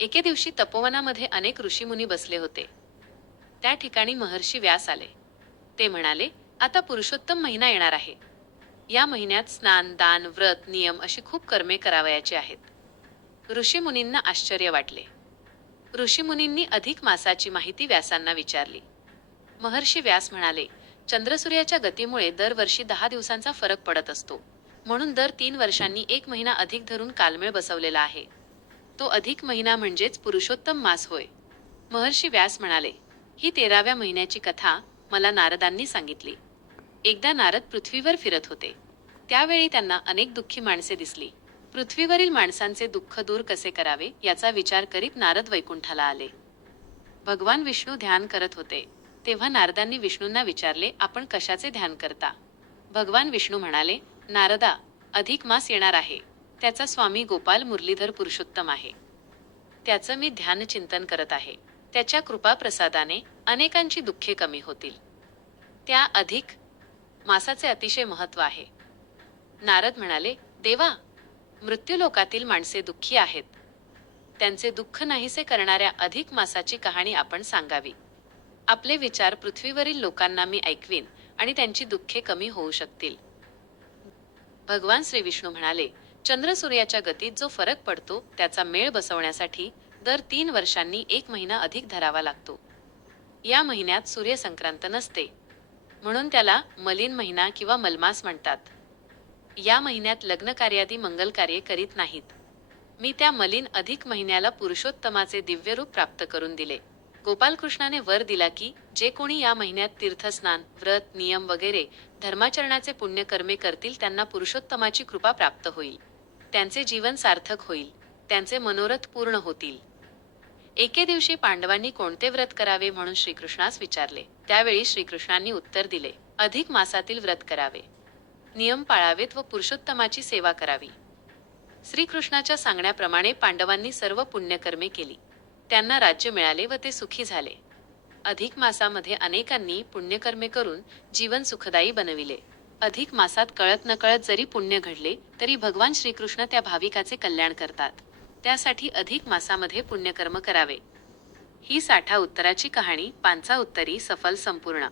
एके दिवशी तपोवनामध्ये अनेक ऋषीमुनी बसले होते. त्या ठिकाणी महर्षी व्यास आले. ते म्हणाले, आता पुरुषोत्तम महिना येणार आहे. या महिन्यात स्नान, दान, व्रत, नियम अशी खूप कर्मे करावयाची आहेत. ऋषीमुनींना आश्चर्य वाटले. ऋषीमुनींनी अधिक मासाची माहिती व्यासांना विचारली. महर्षी व्यास म्हणाले, चंद्रसूर्याच्या गतीमुळे दरवर्षी 10 दिवसांचा फरक पडत असतो. म्हणून दर 3 वर्षांनी एक महिना अधिक धरून कालमेळ बसवलेला आहे. तो अधिक महिना म्हणजेच पुरुषोत्तम मास होय. महर्षी व्यास म्हणाले, ही 13व्या महिन्याची कथा मला नारदांनी सांगितली. एकदा नारद पृथ्वीवर फिरत होते. त्यावेळी त्यांना अनेक दुःखी माणसे दिसली. पृथ्वीवरील माणसांचे दुःख दूर कसे करावे याचा विचार करीत नारद वैकुंठाला आले. भगवान विष्णू ध्यान करत होते. तेव्हा नारदांनी विष्णूंना विचारले, आपण कशाचे ध्यान करता? भगवान विष्णू म्हणाले, नारदा, अधिक मास येणार आहे. त्याचा स्वामी गोपाल मुरलीधर पुरुषोत्तम आहे. त्याचं मी ध्यान चिंतन करत आहे. त्याच्या कृपा प्रसादाने अनेकांची दुःखे कमी होतील. त्या अधिक मासाचे अतिशय महत्त्व आहे. नारद म्हणाले, देवा, मृत्यूलोकातील माणसे दुःखी आहेत. त्यांचे दुःख नाहीसे करणाऱ्या अधिक मासाची कहाणी आपण सांगावी. आपले विचार पृथ्वीवरील लोकांना मी ऐकवीन आणि त्यांची दुःखे कमी होऊ शकतील. भगवान श्री विष्णू म्हणाले, चंद्र सूर्याच्या गतीत जो फरक पडतो त्याचा मेळ बसवण्यासाठी दर 3 वर्षांनी एक महिना अधिक धरावा लागतो. या महिन्यात सूर्य संक्रांत नसते, म्हणून त्याला मलिन महिना किंवा मलमास म्हणतात. या महिन्यात लग्न कार्यादी मंगल कार्ये करीत नाहीत. मी त्या मलिन अधिक महिन्याला पुरुषोत्तमाचे दिव्य रूप प्राप्त करून दिले. गोपालकृष्णाने वर दिला की जे कोणी या महिन्यात तीर्थस्नान, व्रत, नियम वगैरे धर्माचरणाचे पुण्यकर्मे करतील त्यांना पुरुषोत्तमाची कृपा प्राप्त होईल. त्यांचे जीवन सार्थक होईल. त्यांचे मनोरथ पूर्ण होतील. एके दिवशी पांडवांनी कोणते व्रत करावे म्हणून श्रीकृष्णास विचारले. त्यावेळी श्रीकृष्णांनी उत्तर दिले, अधिक मासातील व्रत करावे, नियम पाळावेत व पुरुषोत्तमाची सेवा करावी. श्रीकृष्णाच्या सांगण्याप्रमाणे पांडवांनी सर्व पुण्यकर्मे केली. त्यांना राज्य मिळाले व ते सुखी झाले. अधिक मासामध्ये अनेकांनी पुण्यकर्मे करून जीवन सुखदायी बनविले. अधिक मासात कळत नकळत जरी पुण्य घडले तरी भगवान श्रीकृष्ण त्या भाविकाचे कल्याण करतात. त्यासाठी अधिक मासामध्ये पुण्यकर्म करावे. ही 60 उत्तराची कहाणी 5 उत्तरी सफल संपूर्ण.